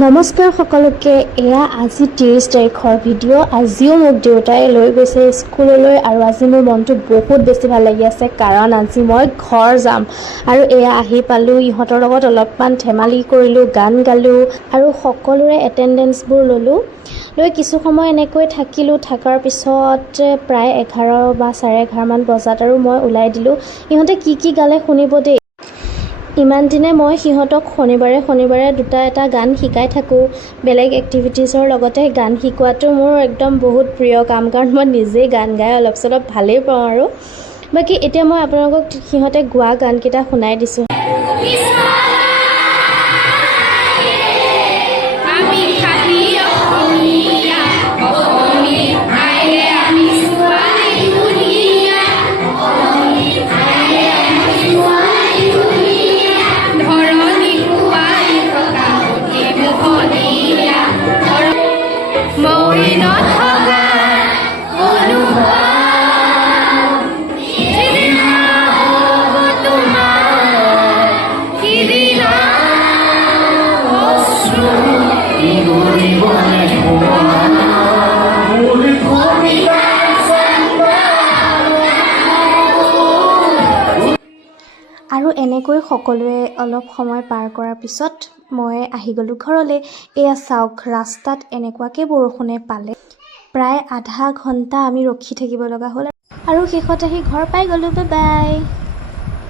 নমস্কাৰ সকলোকে। এয়া আজি 30 তাৰিখৰ ভিডিঅ'। আজিও মোক দেউতাই লৈ গৈছে স্কুললৈ আৰু আজি মোৰ মনটো বহুত বেছি ভাল লাগি আছে কাৰণ আজি মই ঘৰ যাম আৰু এয়া আহি পালোঁ। ইহঁতৰ লগত অলপমান ধেমালি কৰিলোঁ, গান গালোঁ আৰু সকলোৰে এটেণ্ডেঞ্চবোৰ ল'লোঁ। লৈ কিছু সময় এনেকৈ থাকিলোঁ। থকাৰ পিছত প্ৰায় 11 বা 11:30 মান বজাত আৰু মই ওলাই দিলোঁ। ইহঁতে কি গালে শুনিব দেই। ইমান দিনে মই সিহঁতক শনিবাৰে দুটা এটা গান শিকাই থাকোঁ। বেলেগ এক্টিভিটিছৰ লগতে গান শিকোৱাটো মোৰ একদম বহুত প্ৰিয় কাম, কাৰণ মই নিজেই গান গাই অলপ চলপ ভালেই পাওঁ। আৰু বাকী এতিয়া মই আপোনালোকক সিহঁতে গোৱা গানকেইটা শুনাই দিছোঁ। আৰু এনেকৈ সকলোৱে অলপ সময় পাৰ কৰাৰ পিছত মই আহি গ'লোঁ ঘৰলৈ। এয়া চাওক, ৰাস্তাত এনেকুৱাকৈ বৰষুণে পালে। প্ৰায় আধা ঘণ্টা আমি ৰখি থাকিব লগা হ'ল আৰু শেষত আহি ঘৰ পাই গ'লোঁ। Bye bye.